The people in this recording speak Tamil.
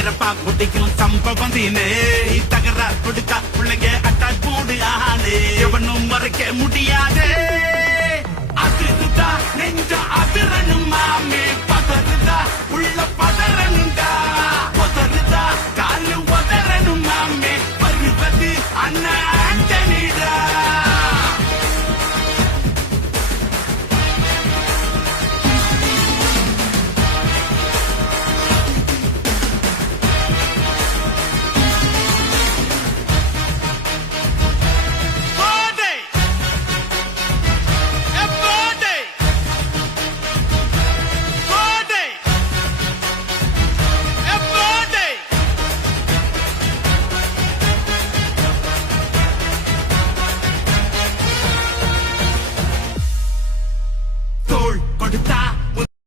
இறப்பா குடிக்கும் சம்பவம் தீனே தகரா கொடுக்கா பிள்ளைங்க அட்டாக் போடு ஆளே எவனும் மறைக்க முடியாதே அதுதான் நெஞ்ச அதிரணும்